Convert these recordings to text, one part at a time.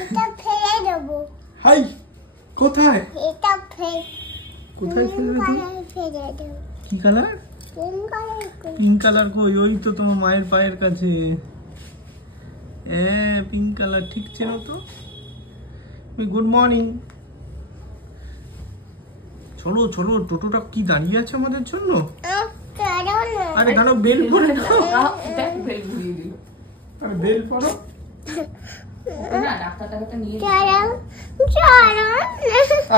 এটা ফেলে দেব। হাই কোথায়? এটা ফেলে কোথায় ফেলে দেব? কি কালার? পিঙ্ক কালার কই? ওই তো তোমার মায়ের পায়ের কাছে। পিঙ্ক কালার ঠিক চেনো তো? Good morning. চলো চলো, টোটোটা কি দাঁড়িয়ে আছে আমাদের জন্য? আরে দাঁড়াও, বেল পরে দাও। আরে বেল পরো।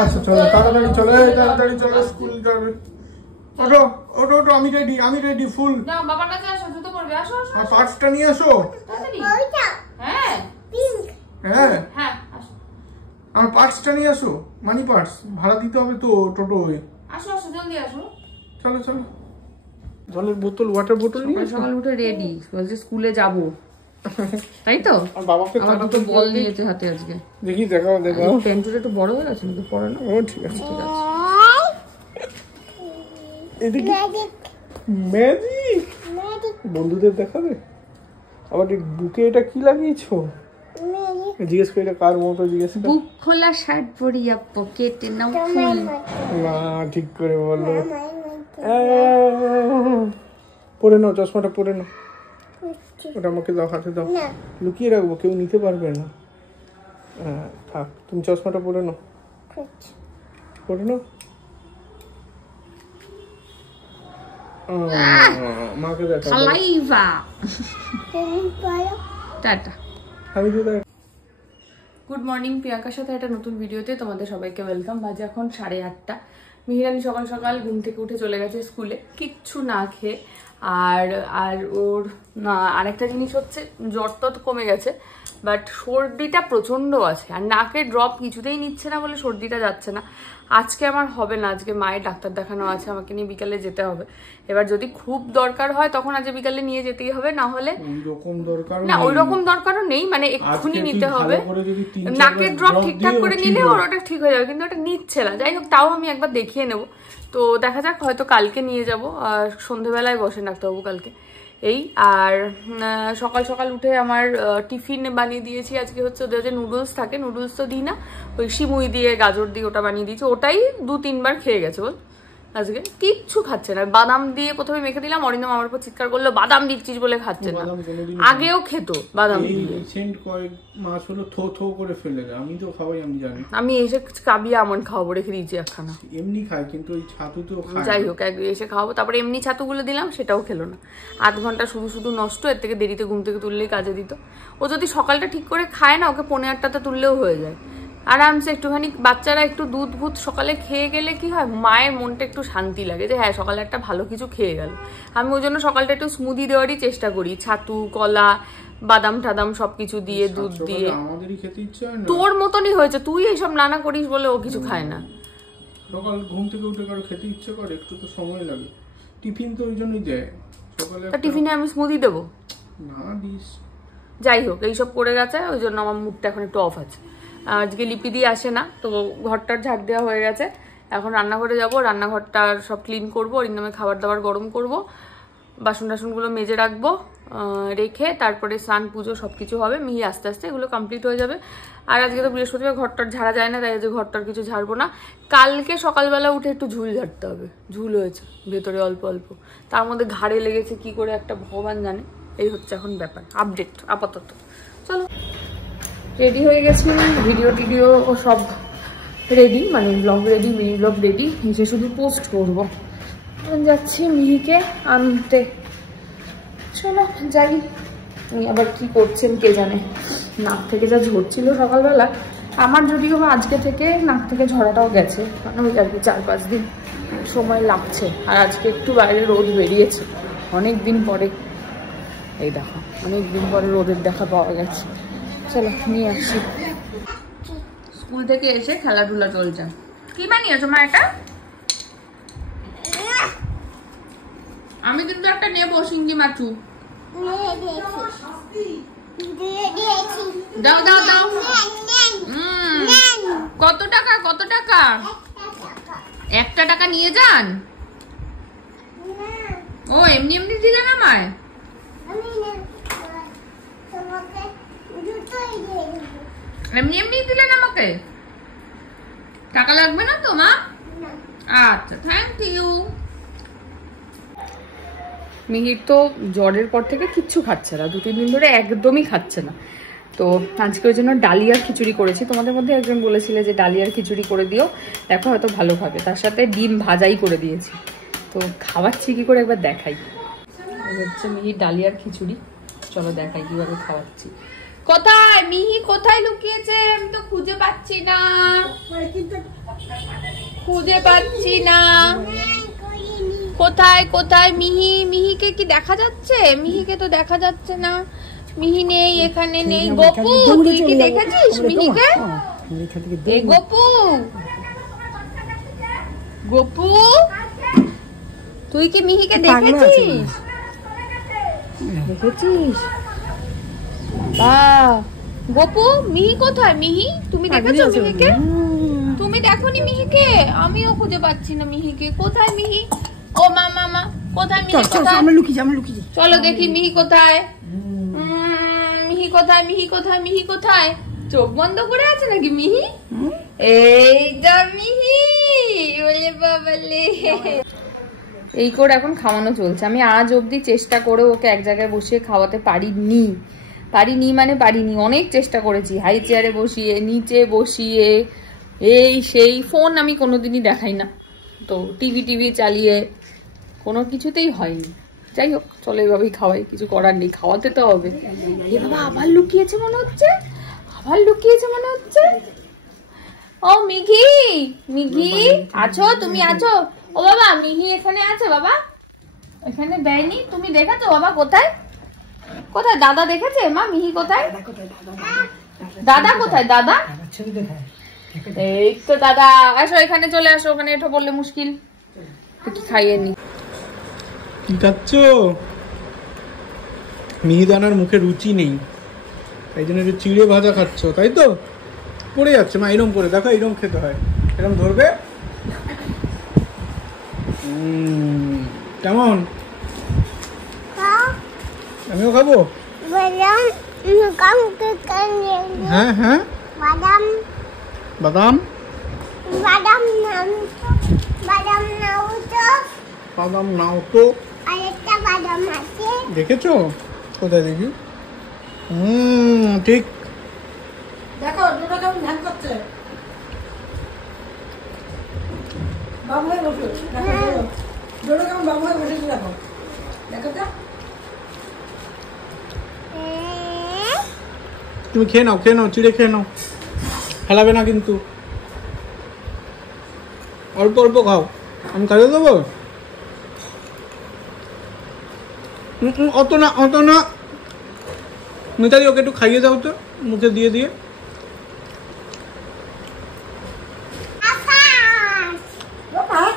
আচ্ছা চলো, তাড়াতাড়ি চলো, তাড়াতাড়ি চলো, স্কুল যাবে। ওঠো ওঠো ওঠো, আমি রেডি, আমি রেডি ফুল। নাও বাবার কাছে আসো, জুতো পরবে, আসো আসো। আর পার্সটা নিয়ে আসো। হ্যাঁ হ্যাঁ হ্যাঁ আসো আমার পার্সটা নিয়ে আসো, মানি পার্স ভাড়া দিতে হবে তো টোটোয়। আসো আসো, জলদি আসো। চলো চলো, জলের বোতল, ওয়াটার বোতল নিয়ে সকাল সকাল উঠে রেডি, বলছে স্কুলে যাব, তাই তো? আর বাবাকে আমার দুটো বল নিয়েছে হাতে আজকে। দেখি দেখাও দেখাও। পেন্টুটা একটু বড় হয়ে গেছে, কিন্তু পরে না। ও ঠিক আছে ঠিক আছে। এদিকে ম্যাজিক বন্ধুদের দেখাবে। আবার বুকে এটা কি লাগিয়েছো? জিজ্ঞেস করে, এটা কার মতো জিজ্ঞেস করে? বুক খোলা শার্ট পরিয়া পকেটে নাও ফুল। না ঠিক করে বলো। পরে নাও, চশমাটা পরে নাও। ওটা আমাকে দাও, হাতে দাও, লুকিয়ে রাখবো, কেউ নিতে পারবে না। হ্যাঁ থাক, তুমি চশমাটা পরে নাও, পরে নাও। মাকে দেখা। সালাইভা। টাটা। আমি তো গুড মর্নিং, প্রিয়াঙ্কার সাথে একটা নতুন ভিডিওতে তোমাদের সবাইকে ওয়েলকাম। বাজে এখন 8:30। মিহিরানি সকাল সকাল ঘুম থেকে উঠে চলে গেছে স্কুলে, কিচ্ছু না খেয়ে। আর ওর না, আরেকটা জিনিস হচ্ছে, জ্বর তো কমে গেছে, বাট সর্দিটা প্রচণ্ড আছে, আর নাকে ড্রপ কিছুতেই নিচ্ছে না বলে সর্দিটা যাচ্ছে না। আজকে আমার হবে না, আজকে মায়ের ডাক্তার দেখানো আছে, আমাকে নিয়ে বিকালে যেতে হবে। এবার যদি খুব দরকার হয় তখন আজকে বিকালে নিয়ে যেতেই হবে, না হলে না, ওই রকম দরকারও নেই, মানে এক্ষুনি নিতে হবে। নাকের ড্রপ ঠিকঠাক করে নিলে ওর ওটা ঠিক হয়ে যাবে, কিন্তু ওটা নিচ্ছে না। যাই হোক, তাও আমি একবার দেখিয়ে নেব, তো দেখা যাক, হয়তো কালকে নিয়ে যাব। আর সন্ধেবেলায় বসেন ডাক্তারবাবু কালকে। এই আর সকাল সকাল উঠে আমার টিফিন বানিয়ে দিয়েছি। আজকে হচ্ছে ওদের যে নুডলস থাকে, নুডলস তো দিই না, ওই সিমুই দিয়ে গাজর দিয়ে ওটা বানিয়ে দিয়েছি। ওটাই 2-3 বার খেয়ে গেছে বল, আজকে কিচ্ছু খাচ্ছে না। বাদাম দিয়ে প্রথমে মেখে দিলাম, অরিন্দম আমার উপর চিৎকার করলো বাদাম দিচ্ছিস বলে খাচ্ছে না। আগেও খেতো বাদাম দিয়ে, রিসেন্ট কয়েক মাস হলো থো থো করে ফেলে দেয়। আমি তো খাওয়াই, আমি জানি। আমি এসে কাবিয়া আমন্ড খাওয়াবো, রেখে দিয়েছি একখানা। এমনি খাই, কিন্তু ওই ছাতু তো খাই। যাই হোক, এসে খাওয়াবো। তারপরে এমনি ছাতুগুলো দিলাম, সেটাও খেলো না। 8 ঘন্টা শুধু শুধু নষ্ট, এর থেকে দেরিতে ঘুম থেকে তুললেই কাজে দিত। ও যদি সকালটা ঠিক করে খায় না, ওকে 7:45-তে তুললেও হয়ে যায় আরামসে। একটুখানি বাচ্চারা একটু দুধ ভুত সকালে খেয়ে গেলে কি হয়, মায়ের মনটা একটু শান্তি লাগে, যে হ্যাঁ সকালে একটা ভালো কিছু খেয়ে গেল। আমি ওই জন্য সকালটা একটু স্মুদি দেওয়ারই চেষ্টা করি, ছাতু, কলা, বাদাম টাদাম সবকিছু দিয়ে, দুধ দিয়ে। আমাদেরই খেতে ইচ্ছে হয় না। তোর মতনই হয়েছে, তুই এইসব নানা করিস বলে ও কিছু খায় না। সকাল ঘুম থেকে উঠে কারো খেতে ইচ্ছে করে, একটু তো সময় লাগে। টিফিন তো ওই জন্যই দেয় সকালে। টিফিনে আমি স্মুদি দেবো না দিস। যাই হোক, এইসব করে গেছে, ওই জন্য আমার মুডটা এখন একটু অফ আছে। আজকে লিপি দিয়ে আসে না, তো ঘরটার ঝাড় দেওয়া হয়ে গেছে। এখন রান্নাঘরে যাব, রান্নাঘরটা সব ক্লিন করবো, অরিন্দমের খাবার দাবার গরম করব, বাসন টাসনগুলো মেজে রাখবো, রেখে তারপরে স্নান পুজো সব কিছু হবে। মিহি আস্তে আস্তে এগুলো কমপ্লিট হয়ে যাবে। আর আজকে তো বৃহস্পতিবার, ঘরটার ঝাড়া যায় না, তাই আজকে ঘরটার কিছু ঝাড়বো না। কালকে সকালবেলা উঠে একটু ঝুল ঝাড়তে হবে, ঝুল হয়েছে ভেতরে অল্প অল্প, তার মধ্যে ঘাড়ে লেগেছে কি করে একটা ভগবান জানে। এই হচ্ছে এখন ব্যাপার, আপডেট আপাতত। চলো, রেডি হয়ে গেছি, ভিডিও ও সব রেডি, মানে blog ready, mini blog ready, এসে শুধু পোস্ট করবো। যাচ্ছি মিহিকে আনতে, চলো যাই। আবার কি করছেন কে জানে, নাক থেকে যা ঝরছিল সকালবেলা। আমার যদিও আজকে থেকে নাক থেকে ঝরাটাও গেছে, মানে ওই আর কি 4-5 দিন সময় লাগছে। আর আজকে একটু বাইরে রোদ বেরিয়েছে অনেক দিন পরে, এই দেখো অনেক দিন পরে রোদের দেখা পাওয়া গেছে। চলো নিয়ে আসি। স্কুল থেকে এসে খেলাধুলা চলছে। কি বানিয়েছো মা এটা? আমি কিন্তু একটা নেবো সিঙ্গি মাছু। দাও দাও দাও। কত টাকা? কত টাকা? 1 টাকা নিয়ে যান। ও এমনি এমনি দিলেন আমায়? এমনি এমনি দিলেন আমাকে? টাকা লাগবে না তো মা? আচ্ছা, থ্যাংক ইউ। মিহির তো জ্বরের পর থেকে কিচ্ছু খাচ্ছে না, 2-3 দিন ধরে একদমই খাচ্ছে না। তো আজকে ওই জন্য ডালিয়ার খিচুড়ি করেছি। তোমাদের মধ্যে একজন বলেছিলে যে ডালিয়ার খিচুড়ি করে দিও, দেখো হয়তো ভালো খাবে। তার সাথে ডিম ভাজাই করে দিয়েছি। তো খাওয়াচ্ছি কি করে একবার দেখাই। হচ্ছে মিহির ডালিয়ার খিচুড়ি, চলো দেখাই কিভাবে খাওয়াচ্ছি। কোথায় মিহি, কোথায় লুকিয়েছে? আমি তো খুঁজে পাচ্ছি না, খুঁজে পাচ্ছি না। কোথায় কোথায় মিহি? মিহিকে কি দেখা যাচ্ছে? মিহিকে তো দেখা যাচ্ছে না। মিহি নেই, এখানে নেই। গোপু, তুই কি দেখেছিস মিহিকে? এই গোপু, গোপু, তুই কি মিহিকে দেখেছিস? দেখেছিস? গোপু, মিহি কোথায়? মিহি, তুমি দেখেছো মিহিকে? তুমি দেখোনি মিহিকে? আমিও খুঁজে পাচ্ছি না মিহিকে। কোথায় মিহি? ও মামা, মা কোথায় মিহি? চলো দেখি মিহি কোথায়। মিহি কোথায়? মিহি কোথায়? মিহি কোথায়? চোখ বন্ধ করে আছে নাকি মিহি? এই যা মিহি, ওলে বাবালে। এই করে এখন খাওয়ানো চলছে। আমি আজ অবধি চেষ্টা করে ওকে এক জায়গায় বসিয়ে খাওয়াতে পারিনি। মানে পারিনি, অনেক চেষ্টা করেছি। হাই চেয়ারে বসিয়ে, নিচে বসিয়ে, এই সেই। ফোন আমি কোনোদিনই দেখাই না, তো টিভি চালিয়ে কোনো কিছুতেই হয়নি। যাই হোক, চলো এভাবেই খাওয়াই, কিছু করার নেই, খাওয়াতে তো হবে। এ বাবা, আবার লুকিয়েছে মনে হচ্ছে, আবার লুকিয়েছে মনে হচ্ছে। ও মিঘি, মিঘি আছো? তুমি আছো? ও বাবা, মিহি এখানে আছে বাবা, এখানে দেয়নি। তুমি দেখেছো বাবা? কোথায় কোথায়? দাদা দেখেছে মা? মিহি কোথায়? দাদা কোথায়? দাদা এই তো দাদা। আসো এখানে, চলে আসো। ওখানে এঠো বললে মুশকিল। কি খাইয়ে নি? কি খাচ্ছ? মিহিদানার মুখে রুচি নেই, তাই জন্য একটু চিড়ে ভাজা খাচ্ছ, তাই তো? পড়ে যাচ্ছে মা, এরম করে দেখো, এরম খেতে হয়, এরম ধরবে। কেমন? আমিও খাবো। হ্যাঁ হ্যাঁ, বাদাম বাদাম বাদাম নাও তো। দেখেছো? কোথায় দেখি? ঠিক। দেখো ডোডো কেমন ধ্যান করছে। বাবু হয়ে বসে, ডোডো কেমন বাবু হয়ে বসেছে। দেখো দেখো তো। তুমি খেয়ে নাও, চিড়ে খেয়ে নাও, ফেলাবে না কিন্তু। অল্প অল্প খাও, আমি খাইয়ে দেবো। অত না মিতালি, ওকে একটু খাইয়ে দাও তো, মুখে দিয়ে দিয়ে।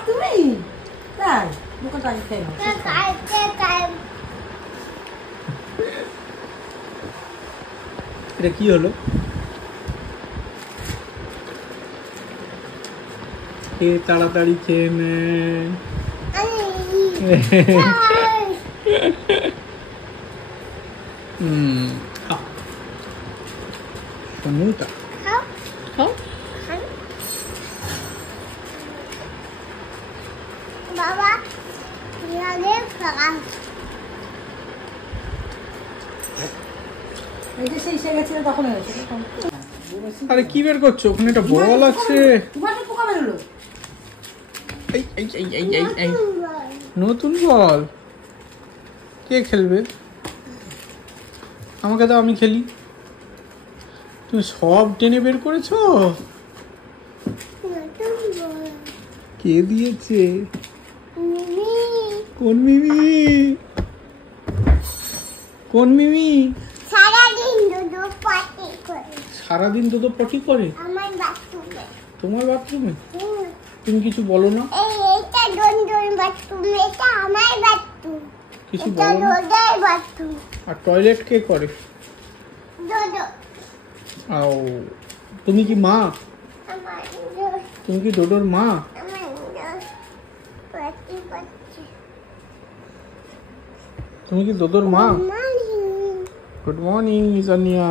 তুমি তাই মুখে টানি খেয়ে নাও। এটা কি হলো? তাড়াতাড়ি খেয়ে নে। সোনুটা বাবা, আরে কি বের করছো? ওখানে একটা বল আছে। নতুন বল কে খেলবে? আমাকে দাও, আমি খেলি। তুমি সব টেনে বের করেছো? কে দিয়েছে? কোন মিমি? কোন মিমি? সারাদিন দুধ পটি করে তোমার বাথরুমে? তুমি কিছু বলো না? কিছু বলো না? আর টয়লেট কে করে? আও, তুমি কি মা? তুমি কি ডোডোর মা? তুমি কি ডোডোর মা? Good morning Izaniya.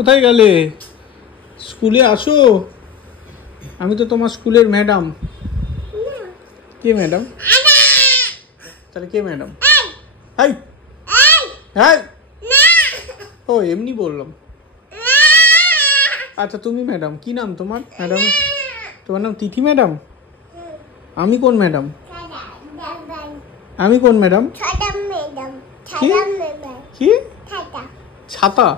কোথায় গেলে? স্কুলে আসো। আমি তো তোমার স্কুলের ম্যাডাম। কে ম্যাডাম? তাহলে কে ম্যাডাম? হাই হাই, ও এমনি বললাম। আচ্ছা তুমি ম্যাডাম, কি নাম তোমার? ম্যাডাম তোমার নাম তিথি ম্যাডাম? আমি কোন ম্যাডাম? আমি কোন ম্যাডাম? কি ছাতা?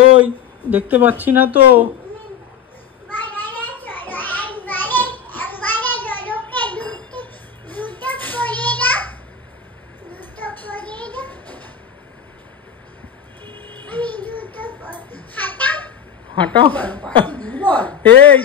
ওই দেখতে পাচ্ছি না তো। হাঁটাও। এই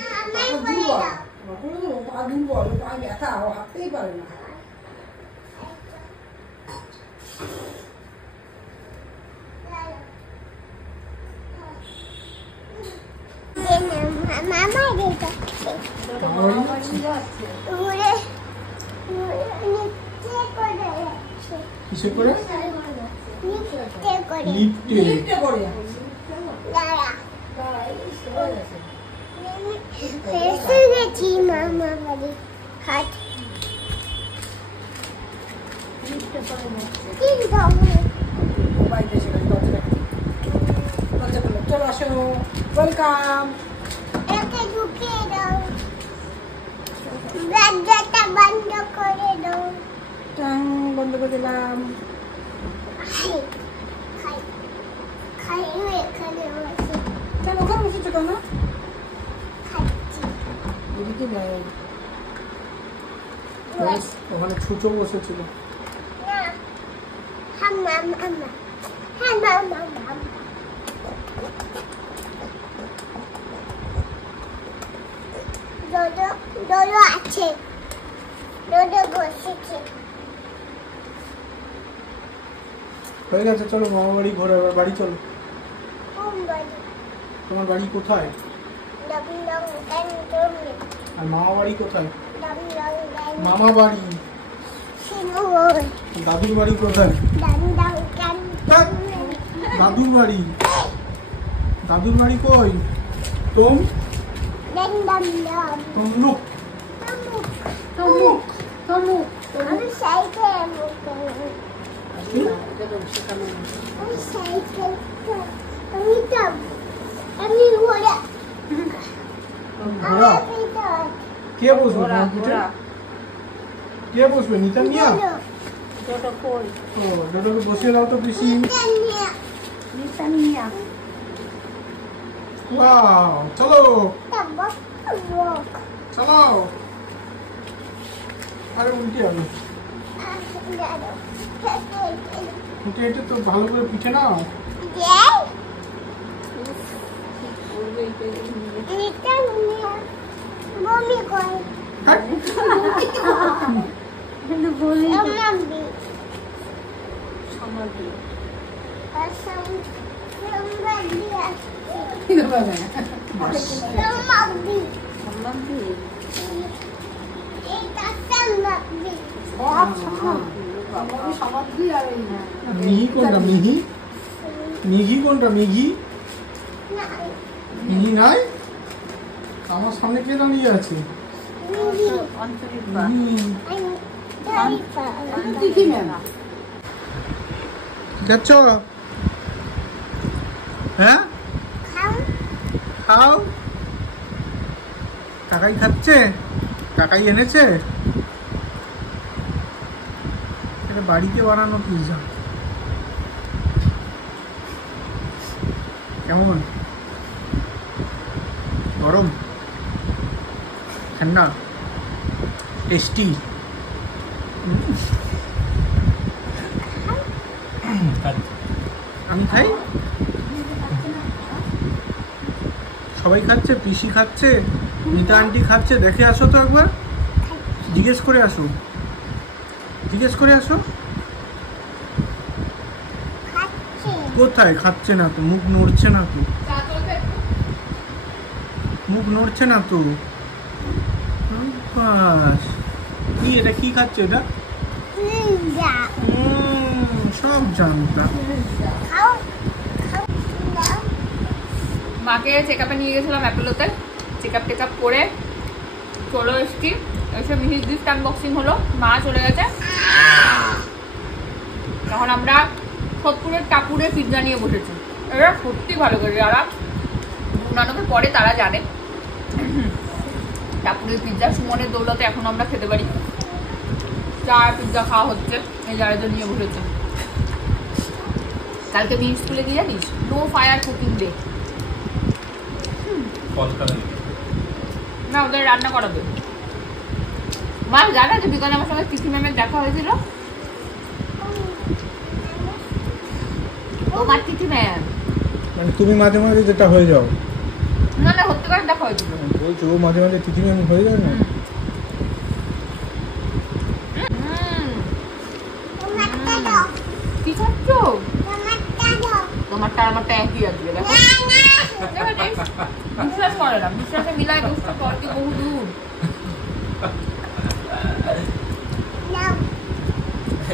কিসে করে? লিফটে করে। মামা বাড়ি হাট চলো আসো, ওয়েলকাম। একে ঢুকিয়ে দাও, দরজাটা বন্ধ করে দাও। বন্ধ করে দিলাম। খাই এখানে বসে কেন ওখানে বসেছো কেন? খাচ্ছি। এদিকে নেই। ওখানে ছুঁচো বসেছিল। না হাম্মা মামা, হাম্মা মামা। দোদো দোদো আছে, দোদো বসেছে। হয়ে গেছে, চলো মামা বাড়ি ঘোরা। এবার বাড়ি চলো। কোন বাড়ি? তোমার বাড়ি কোথায়? ডং ডং ডং ডং। আর মামা বাড়ি কোথায়? ডং ডং ডং। মামা বাড়ি। সিনুর। দাদুর বাড়ি কোথায়? ডং ডং ডং ডং। দাদুর বাড়ি। দাদুর বাড়ি কই? তোম ডং ডং ডং। তমলুক। তমুক তমুক। আমি সাইকেল আমি সাইকেল আমি যাব, আমি ঘোড়া। ঘোড়া? আমি তো কে বসবে তোমার পিঠে? কে বসবে? নিতা মিয়া? ও দাদাকে বসিয়ে দাও তো পিসি। ওয়াও, চলো চলো। আরে উল্টে যাবে। হেঁটে হেঁটে তো ভালো করে পিঠে নাও। মম্মি কই? হ্যাঁ? মিহি কোনটা? মিহি মিহি কোনটা? মিহি মিহি নাই? আমার সামনে কে দাঁড়িয়ে আছে? যাচ্ছ? হ্যাঁ খাও। কাকাই খাচ্ছে? কাকাই এনেছে? এটা বাড়িতে বানানো পিৎজা। কেমন? গরম? ঠান্ডা? টেস্টি? আমি খাই? সবাই খাচ্ছে? পিসি খাচ্ছে? মিতা আন্টি খাচ্ছে? দেখে আসো তো একবার, জিজ্ঞেস করে আসো, জিজ্ঞেস করে আসো। কোথায়? খাচ্ছে না তো, মুখ নড়ছে না তো, মুখ নড়ছে না তো। বাস কি এটা কি খাচ্ছে এটা? পিৎজা সব জানতাম। খাও খাও দাও মাকে চেক আপে নিয়ে গেছিলাম অ্যাপোলোতে, চেক আপ করে চলে এসছি। এসে মিহির গিফট আনবক্সিং হলো, মা চলে গেছে। তখন আমরা সোদপুরের টাপুরের পিৎজা নিয়ে বসেছি। এরা সত্যি ভালো করে, যারা গুরুনানকের পরে তারা জানে টাপুরের পিৎজা সুমনের দৌলতে এখন আমরা খেতে পারি। চার পিৎজা খাওয়া হচ্ছে, এই যারা যে নিয়ে বসেছে। কালকে মেয়ে স্কুলে গিয়ে জানিস নো ফায়ার কুকিং ডে, না ওদের রান্না করাবে। মা জানা যে বিকালে আমার সঙ্গে তিথি ম্যামের দেখা হয়েছিল, ও মা তিথি ম্যাম। মানে তুমি মাঝে মাঝে যেটা হয়ে যাও? না না, সত্যি করে দেখা হয়েছিল। বলছো ও মাঝে মাঝে তিথি ম্যাম হয়ে যায় না? টমাটো দাও কি খাচ্ছ? টমাটো দাও তোমারটা আমারটা একই আছে, দেখো বিশ্বাস করে না, বিশ্বাসে মিলায় দুষ্ট করতে বহু দূর। নাও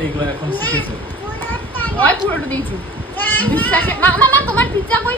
এইগুলো এখন শিখেছে। পুরোটা ওই পুরোটা দিয়েছি বিশ্বাসে। মা মা মা, তোমার পিৎজা কই?